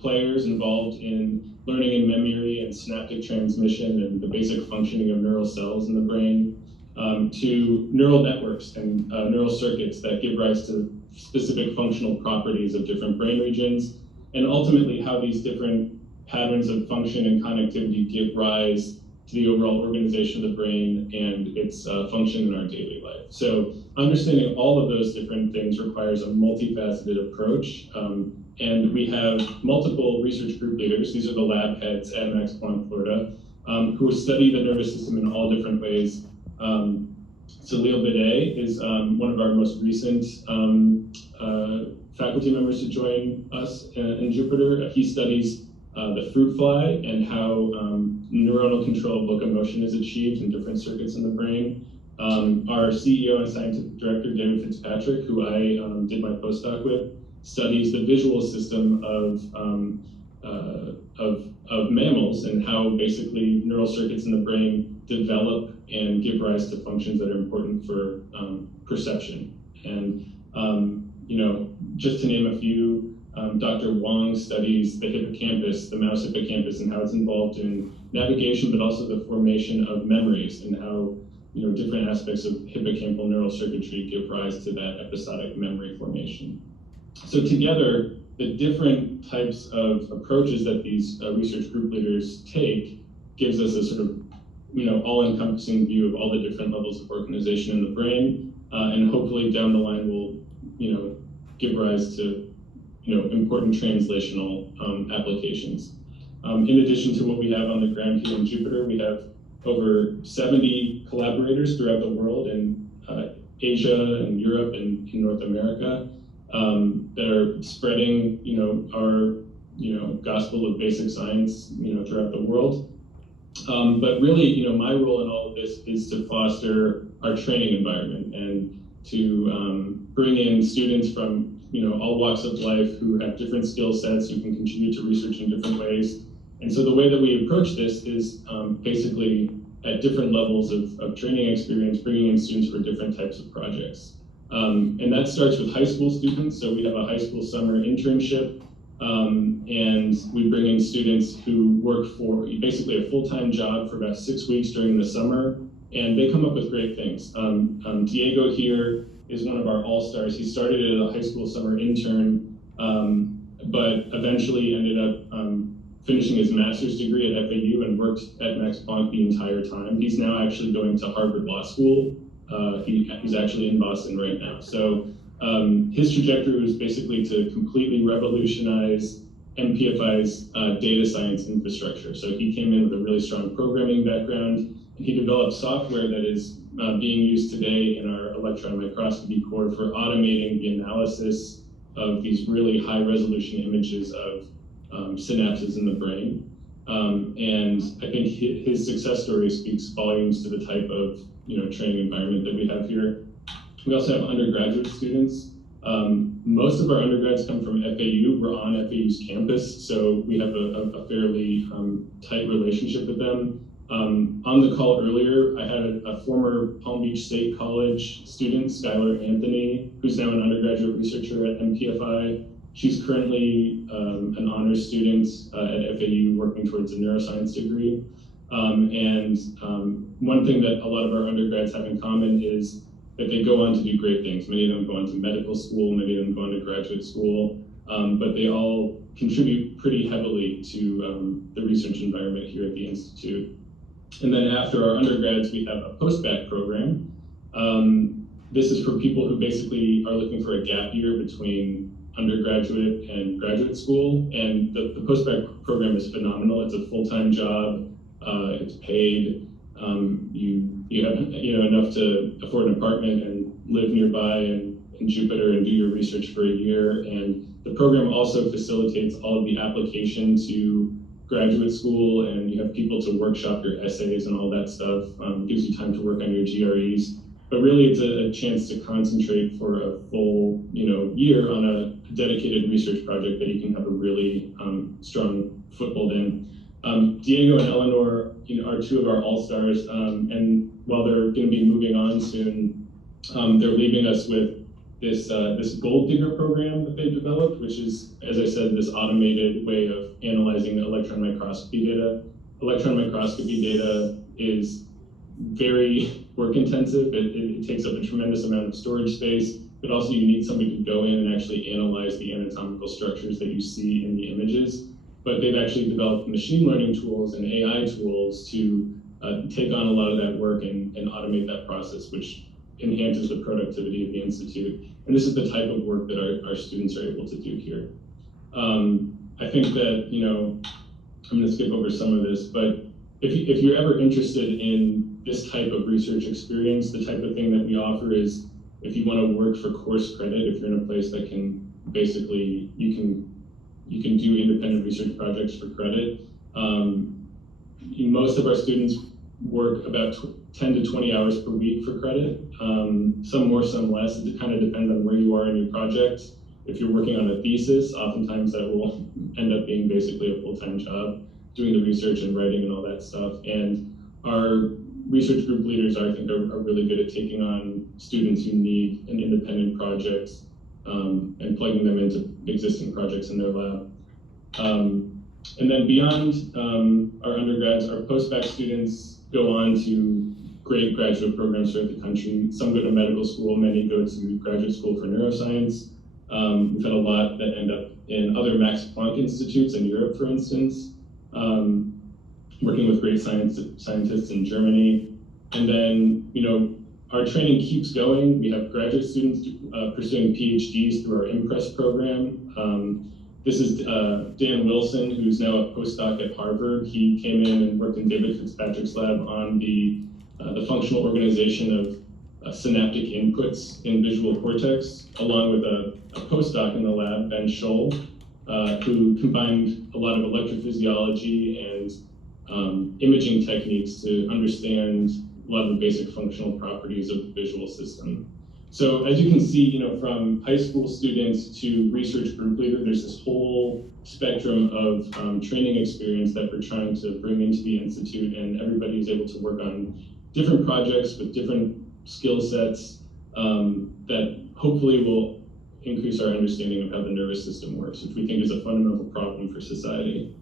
players involved in learning and memory and synaptic transmission and the basic functioning of neural cells in the brain, to neural networks and neural circuits that give rise to specific functional properties of different brain regions, and ultimately how these different patterns of function and connectivity give rise to the overall organization of the brain and its function in our daily life. So understanding all of those different things requires a multifaceted approach. And we have multiple research group leaders, these are the lab heads at Max Planck, Florida, who study the nervous system in all different ways. Salil Bidet is one of our most recent faculty members to join us in Jupiter. He studies the fruit fly and how neuronal control of locomotion is achieved in different circuits in the brain. Our CEO and scientific director, David Fitzpatrick, who I did my postdoc with, studies the visual system of mammals and how basically neural circuits in the brain develop and give rise to functions that are important for perception. And just to name a few, Dr. Wong studies the hippocampus, the mouse hippocampus, and how it's involved in navigation, but also the formation of memories and how different aspects of hippocampal neural circuitry give rise to that episodic memory formation. So together, the different types of approaches that these research group leaders take gives us a sort of all-encompassing view of all the different levels of organization in the brain, and hopefully down the line will give rise to important translational applications. In addition to what we have on the ground here in Jupiter, we have over 70 collaborators throughout the world in Asia and Europe and in North America that are spreading our gospel of basic science throughout the world. But really, my role in all of this is to foster our training environment and to bring in students from all walks of life who have different skill sets, who can contribute to research in different ways. And so the way that we approach this is basically at different levels of training experience, bringing in students for different types of projects. And that starts with high school students. So we have a high school summer internship, and we bring in students who work for basically a full-time job for about 6 weeks during the summer, and they come up with great things. Diego here is one of our all-stars. He started as a high school summer intern, but eventually ended up finishing his master's degree at FAU and worked at Max Planck the entire time. He's now actually going to Harvard Law School. He's actually in Boston right now. So his trajectory was basically to completely revolutionize MPFI's data science infrastructure. So he came in with a really strong programming background, and he developed software that is being used today in our electron microscopy core for automating the analysis of these really high resolution images of synapses in the brain. And I think his success story speaks volumes to the type of training environment that we have here. We also have undergraduate students. Most of our undergrads come from FAU. We're on FAU's campus, so we have a fairly tight relationship with them. On the call earlier, I had a former Palm Beach State College student, Skylar Anthony, who's now an undergraduate researcher at MPFI. She's currently an honors student at FAU working towards a neuroscience degree. And one thing that a lot of our undergrads have in common is that they go on to do great things. Many of them go on to medical school, many of them go on to graduate school, but they all contribute pretty heavily to the research environment here at the Institute. And then after our undergrads, we have a post-bac program. This is for people who basically are looking for a gap year between undergraduate and graduate school. And the post-bac program is phenomenal. It's a full-time job. It's paid. You have enough to afford an apartment and live nearby in Jupiter and do your research for a year. And the program also facilitates all of the application to graduate school, and you have people to workshop your essays and all that stuff. Gives you time to work on your GREs. But really, it's a chance to concentrate for a full year on a dedicated research project that you can have a really strong foothold in. Diego and Eleanor are two of our all-stars, and while they're going to be moving on soon, they're leaving us with this gold digger program that they've developed, which is, as I said, this automated way of analyzing electron microscopy data. Electron microscopy data is very work intensive. It takes up a tremendous amount of storage space, but also you need somebody to go in and actually analyze the anatomical structures that you see in the images. But they've actually developed machine learning tools and AI tools to take on a lot of that work and automate that process, which enhances the productivity of the Institute. And this is the type of work that our students are able to do here. I think that, I'm going to skip over some of this, but if you're ever interested in this type of research experience, the type of thing that we offer is, if you want to work for course credit, if you're in a place that can basically, you can do independent research projects for credit. Most of our students work about 10 to 20 hours per week for credit. Some more, some less. It kind of depends on where you are in your project. If you're working on a thesis, oftentimes that will end up being basically a full-time job, doing the research and writing and all that stuff. And our research group leaders, I think, are really good at taking on students who need an independent project and plugging them into existing projects in their lab. And then beyond our undergrads, our postbac students go on to great graduate programs throughout the country. Some go to medical school, many go to graduate school for neuroscience. We've had a lot that end up in other Max Planck institutes in Europe, for instance, working with great scientists in Germany. And then, our training keeps going. We have graduate students pursuing PhDs through our Impress program. This is Dan Wilson, who's now a postdoc at Harvard. He came in and worked in David Fitzpatrick's lab on the functional organization of synaptic inputs in visual cortex, along with a postdoc in the lab, Ben Scholl, who combined a lot of electrophysiology and imaging techniques to understand a lot of the basic functional properties of the visual system. So as you can see, from high school students to research group leader, there's this whole spectrum of training experience that we're trying to bring into the Institute, and everybody is able to work on different projects with different skill sets that hopefully will increase our understanding of how the nervous system works, which we think is a fundamental problem for society.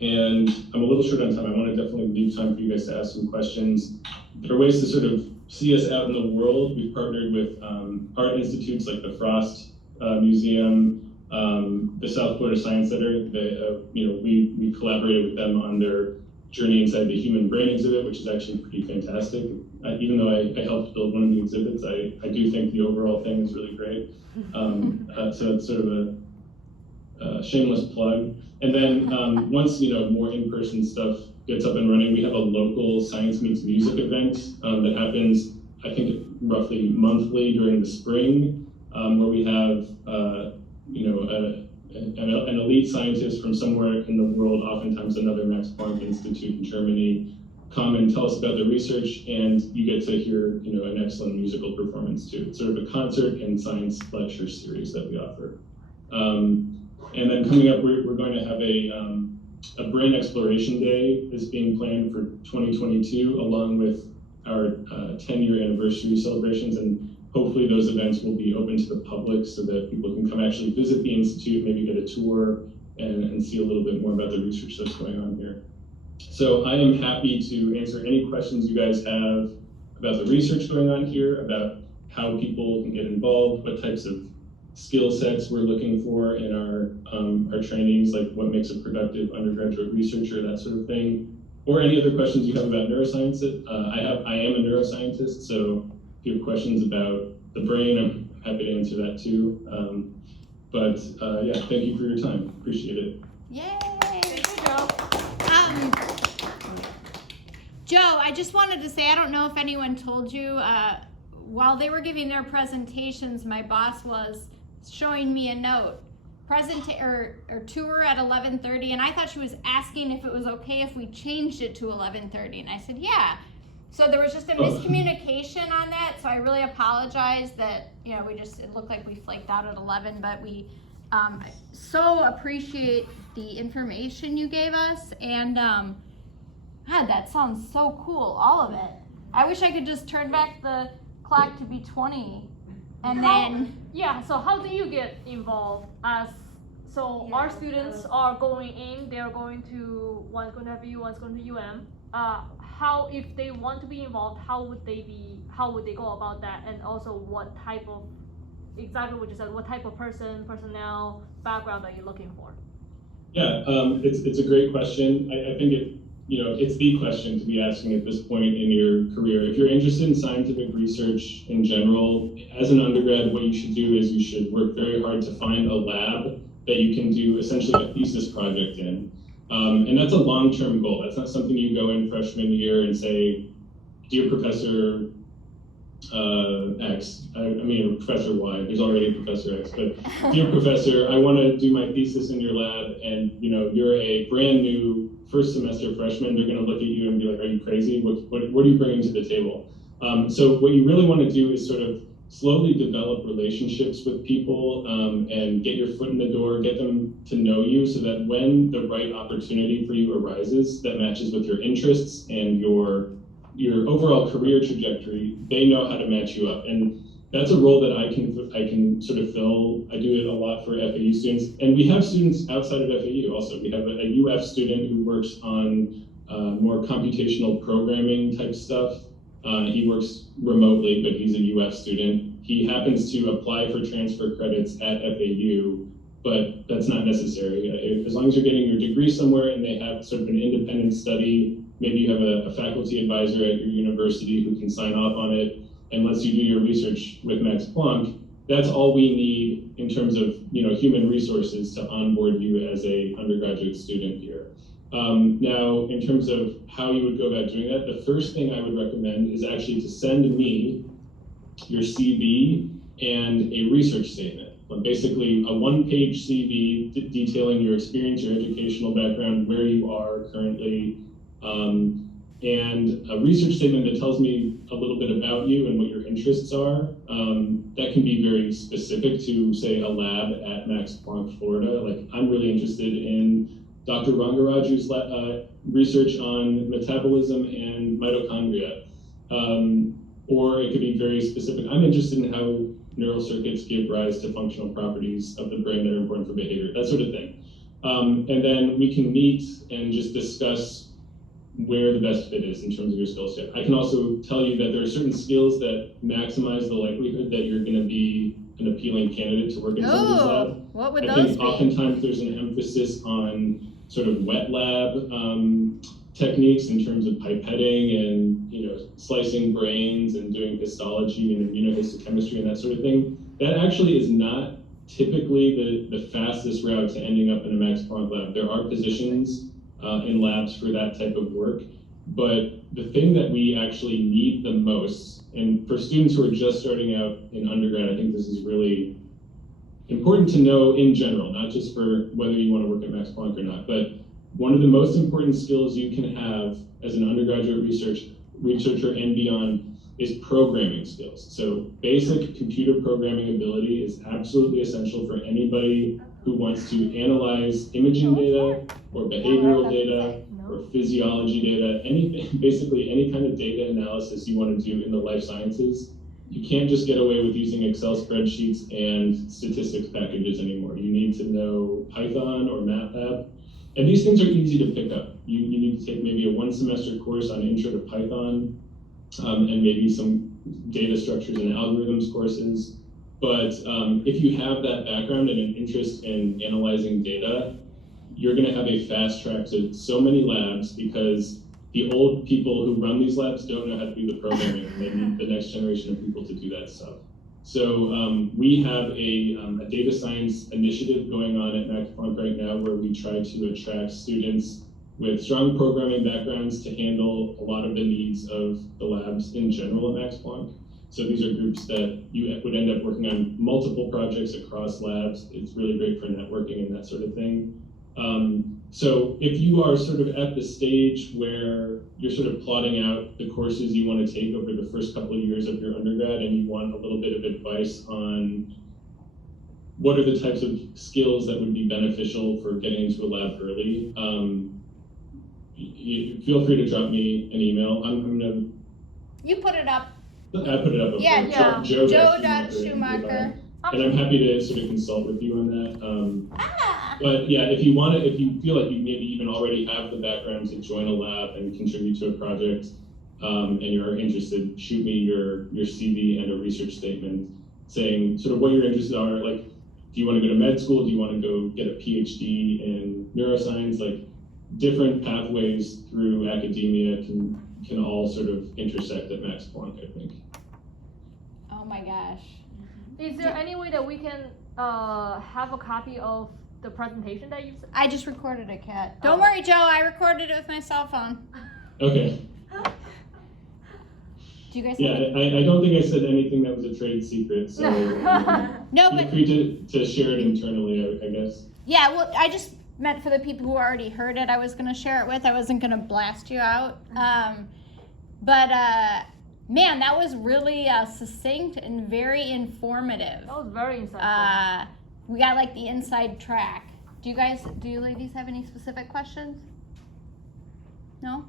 And I'm a little short on time. I want to definitely leave time for you guys to ask some questions. There are ways to sort of see us out in the world. We've partnered with art institutes like the Frost Museum, the South Florida Science Center. We collaborated with them on their Journey Inside the Human Brain exhibit, which is actually pretty fantastic. Even though I helped build one of the exhibits, I do think the overall thing is really great. So it's sort of a shameless plug. And then once more in-person stuff gets up and running, we have a local Science Meets Music event that happens, I think, roughly monthly during the spring, where we have an elite scientist from somewhere in the world, oftentimes another Max Planck Institute in Germany, come and tell us about the research, and you get to hear an excellent musical performance too. It's sort of a concert and science lecture series that we offer. And then coming up, we're going to have a brain exploration day is being planned for 2022, along with our 10-year anniversary celebrations, and hopefully those events will be open to the public so that people can come actually visit the Institute, maybe get a tour, and see a little bit more about the research that's going on here. So I am happy to answer any questions you guys have about the research going on here, about how people can get involved, what types of skill sets we're looking for in our trainings, like what makes a productive undergraduate researcher, that sort of thing, or any other questions you have about neuroscience. I am a neuroscientist, so if you have questions about the brain, I'm happy to answer that too. Yeah, thank you for your time. Appreciate it. Yay! Thanks, Joe. Joe, I just wanted to say, I don't know if anyone told you, while they were giving their presentations, my boss was showing me a note, tour at 11:30, and I thought she was asking if it was okay if we changed it to 11:30, and I said, yeah. So there was just a miscommunication on that, so I really apologize that, it looked like we flaked out at 11, but we so appreciate the information you gave us, and God, that sounds so cool, all of it. I wish I could just turn back the clock to be 20, and then so how do you get involved our students are going in, they're going to, one's going to FAU, one's going to UM. How, if they want to be involved, how would they go about that? And also what type of, exactly what you said, what type of personnel, background are you looking for? Yeah, it's a great question. I think it's the question to be asking at this point in your career. If you're interested in scientific research in general, as an undergrad, what you should do is you should work very hard to find a lab that you can do essentially a thesis project in. And that's a long-term goal. That's not something you go in freshman year and say, dear Professor X, Professor Y, there's already Professor X, but dear Professor, I want to do my thesis in your lab, and you're a brand new first semester freshman. They're going to look at you and be like, are you crazy? What are you bringing to the table? So what you really want to do is sort of slowly develop relationships with people and get your foot in the door, get them to know you so that when the right opportunity for you arises that matches with your interests and your overall career trajectory, they know how to match you up. And that's a role that I can sort of fill. I do it a lot for FAU students. And we have students outside of FAU also. We have a UF student who works on more computational programming type stuff. He works remotely, but he's a UF student. He happens to apply for transfer credits at FAU, but that's not necessary. As long as you're getting your degree somewhere and they have sort of an independent study, maybe you have a faculty advisor at your university who can sign off on it and lets you do your research with Max Planck, that's all we need in terms of human resources to onboard you as a undergraduate student here. Now, in terms of how you would go about doing that, the first thing I would recommend is actually to send me your CV and a research statement. Basically, a one-page CV detailing your experience, your educational background, where you are currently, and a research statement that tells me a little bit about you and what your interests are. That can be very specific to, say, a lab at Max Planck, Florida. Like, I'm really interested in Dr. Rangaraju's research on metabolism and mitochondria. Or it could be very specific. I'm interested in how neural circuits give rise to functional properties of the brain that are important for behavior, that sort of thing. And then we can meet and just discuss where the best fit is in terms of your skill set. I can also tell you that there are certain skills that maximize the likelihood that you're going to be an appealing candidate to work in somebody's lab. What would I those think be? oftentimes there's an emphasis on sort of wet lab techniques in terms of pipetting and slicing brains and doing histology and immunohistochemistry and that sort of thing. That actually is not typically the fastest route to ending up in a Max Planck lab. There are positions in labs for that type of work, but the thing that we actually need the most, and for students who are just starting out in undergrad, I think this is really important to know in general, not just for whether you want to work at Max Planck or not, but one of the most important skills you can have as an undergraduate researcher and beyond is programming skills. So basic computer programming ability is absolutely essential for anybody who wants to analyze imaging data or behavioral data or physiology data, anything, basically any kind of data analysis you want to do in the life sciences. You can't just get away with using Excel spreadsheets and statistics packages anymore. You need to know Python or MATLAB. And these things are easy to pick up. You need to take maybe a one-semester course on Intro to Python and maybe some data structures and algorithms courses. But if you have that background and an interest in analyzing data, you're going to have a fast track to so many labs because the old people who run these labs don't know how to do the programming. They need the next generation of people to do that stuff. So we have a data science initiative going on at Max Planck right now where we try to attract students with strong programming backgrounds to handle a lot of the needs of the labs in general at Max Planck. So these are groups that you would end up working on multiple projects across labs. It's really great for networking and that sort of thing. So if you are sort of at the stage where you're sort of plotting out the courses you want to take over the first couple of years of your undergrad and you want a little bit of advice on what are the types of skills that would be beneficial for getting into a lab early, feel free to drop me an email. I'm gonna... You put it up I put it up. Yeah, Yeah. Joe Schumacher. And I'm happy to sort of consult with you on that. Ah. But yeah, if you feel like you maybe even already have the background to join a lab and contribute to a project, and you're interested, shoot me your CV and a research statement saying sort of what your interests are. Like, do you want to go to med school? Do you want to go get a PhD in neuroscience? Like, different pathways through academia can all sort of intersect at Max Planck, I think. Oh my gosh. Is there any way that we can have a copy of the presentation that you? I just recorded it, Kat. Don't worry, Joe. I recorded it with my cell phone. Okay. Do you guys? Yeah, I don't think I said anything that was a trade secret, so No, feel but free to share it internally, I guess. yeah. Well, I just meant for the people who already heard it. I was gonna share it with. I wasn't gonna blast you out. Man, that was really succinct and very informative. That was very insightful. We got like the inside track. Do you ladies have any specific questions? No?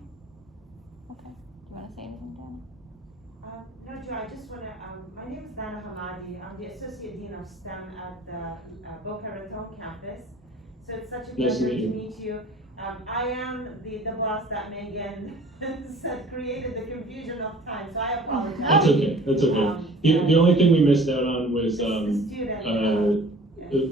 Okay. Do you want to say anything, Dana? No, Joe, I just want to, my name is Dana Hamadi. I'm the Associate Dean of STEM at the Boca Raton campus. So it's such a Nice to pleasure meet you. to meet you. I am the boss that Megan said created the confusion of time, so I apologize. That's okay. That's okay. The only thing we missed out on was The student,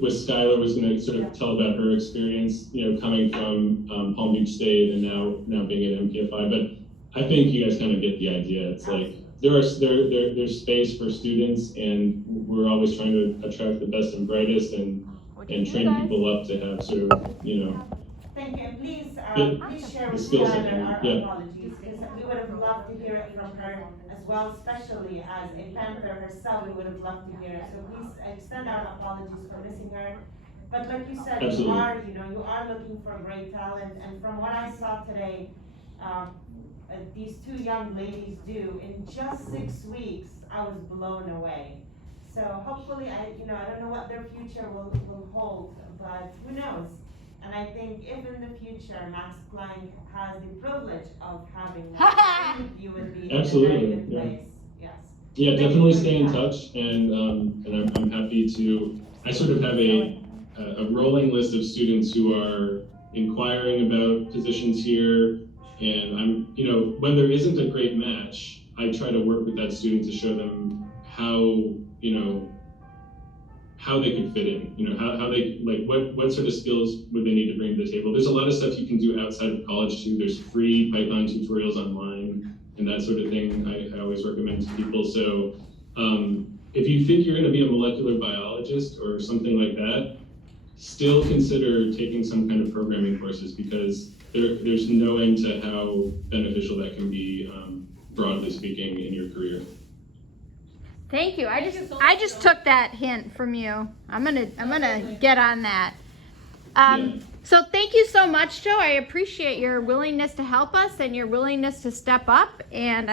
with Skylar was going to sort of tell about her experience, coming from Palm Beach State and now being at MPFI. But I think you guys kind of get the idea. It's like there's space for students, and we're always trying to attract the best and brightest and train people up to have sort of Thank you, and please share the with skill set. Skylar our Yeah. apologies, because we would have loved to hear it from her as well, especially as a Panther herself, we would have loved to hear it. So please extend our apologies for missing her. But like you said, Absolutely. you are looking for great talent, and from what I saw today, these two young ladies do in just 6 weeks, I was blown away. So hopefully, I don't know what their future will hold, but who knows? And I think if in the future Max Planck has the privilege of having them, I think you would be Absolutely, in a very good yeah. place. Yes. Yeah, Thank you definitely for stay your in time. touch, and I'm happy to. I sort of have a rolling list of students who are inquiring about positions here, and I'm when there isn't a great match, I try to work with that student to show them how they could fit in, how they, like, what sort of skills would they need to bring to the table. There's a lot of stuff you can do outside of college too. There's free Python tutorials online and that sort of thing. I always recommend to people. So if you think you're going to be a molecular biologist or something like that, still consider taking some kind of programming courses, because there's no end to how beneficial that can be, broadly speaking, in your career. Thank you. I just took that hint from you. I'm gonna get on that. So thank you so much, Joe. I appreciate your willingness to help us and your willingness to step up. And